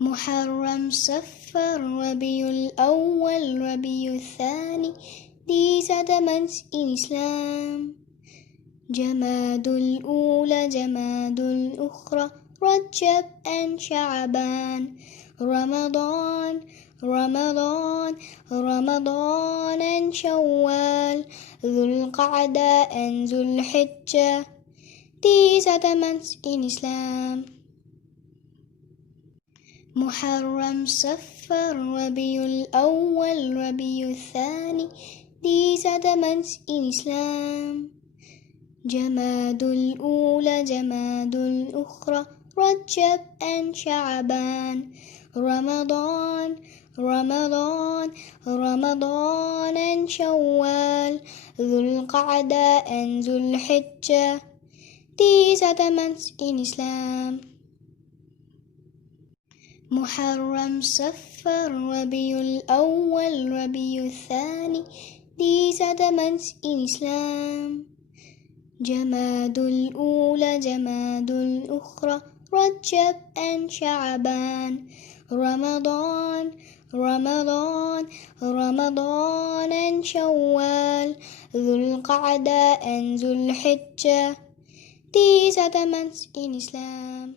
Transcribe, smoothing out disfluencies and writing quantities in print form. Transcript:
محرم صفر ربيع الأول ربيع الثاني. These are the months in Islam. جماد الأولى جماد الأخرى رجب and شعبان. رمضان رمضان رمضان and شوال. ذو القعدة and ذو الحجة. These are the months in Islam. محرم صفر ربيع الأول ربيع الثاني. These are the months in Islam. جماد الأولى جماد الأخرى رجب and شعبان. رمضان رمضان رمضان and شوال. ذو القعدة and ذو الحجة. These are the months in Islam. محرم صفر ربيع الأول ربيع الثاني. These are the months in Islam. جماد الأولى جماد الأخرى رجب and شعبان. رمضان رمضان رمضان and شوال. ذو القعدة and ذو الحجة. These are the months in Islam.